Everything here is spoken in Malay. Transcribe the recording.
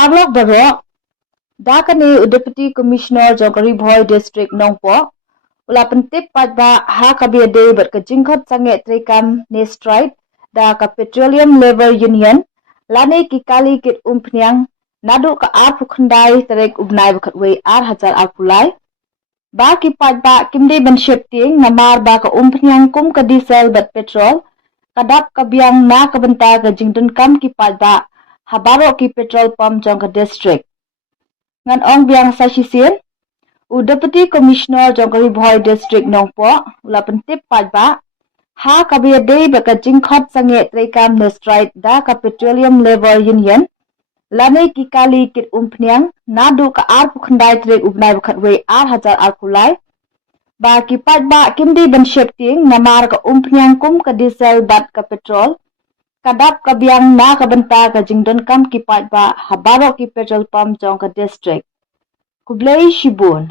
Pablok Baro, Dakani Deputy Commissioner Jogari Bhoi District Nongpo, Ula pentip padba ha Kabaïadei but ka jingkot sange trekam ne stride da ka Petroleum Labor Union lane ki kali kit umpnyang nadu ka apu khandai terek ubnai bakat we ar hajar alpulai ba ki padba kimde ban shepting namar ba ka umpnyang kum ka diesel but petrol kadap ka biang na ka benta ka jingdun kam ki padba habaro ki petrol pump jong ka district ngan ong biang sa sisien Deputy Commissioner Jogari Bhoi District Nongpo, ula pentip padba, ha Kabaïadei baka jingkot sange trekam ne stride da ka Petroleum Labor Union, lane ki kali kit umpnyang, nadu ka ar pukhandai trek ubnai bakat we ar hajar alkulai, ba ki padba kimdi ban shepting namar ka umpnyang kum ka diesel bat ka petrol, kadap ka biang na ka benta ka jingdon kam ki padba habaro ki petrol pump jong ka district. Kublai Shibun.